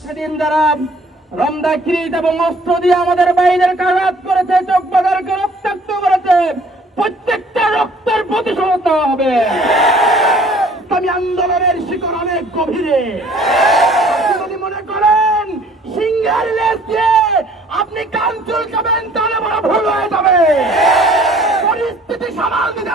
সেদিন যারা রমদা কিরিট এবং অস্ত্র দিয়ে আমাদের বাইরের কারাত করেছে চোখ অনেক আপনি মনে করেন সিংহের লেজ দিয়ে আপনি কান চুলকাবেন, তাহলে বড় ভুল হয়ে যাবে। পরিস্থিতি সামাল দিতে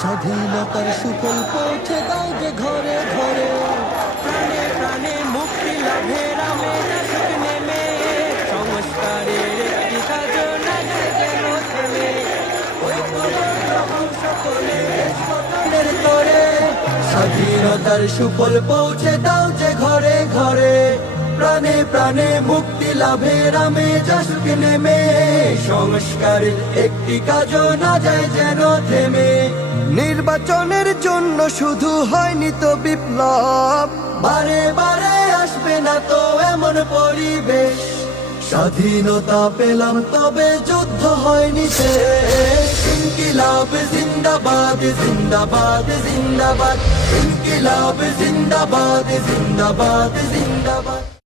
স্বাধীনতার সুফল পৌঁছে দাও যে ঘরে ঘরে। প্রাণে প্রাণে মুক্তি লাভের স্বাধীনতার সুফল পৌঁছে দাও যে ঘরে ঘরে। প্রাণে প্রাণে মুক্তি লাভের আমেজ আসুক নেমে। সংস্কারের একটি কাজও না যায় যেন থেমে। নির্বাচনের জন্য শুধু হয়নি তো বিপ্লব। বারে বারে আসবে না তো এমন পরিবেশ। স্বাধীনতা পেলাম তবে যুদ্ধ হয়নি শেষ। ইনকিলাব জিন্দাবাদ জিন্দাবাদ জিন্দাবাদ। ইনকিলাব জিন্দাবাদ জিন্দাবাদ জিন্দাবাদ।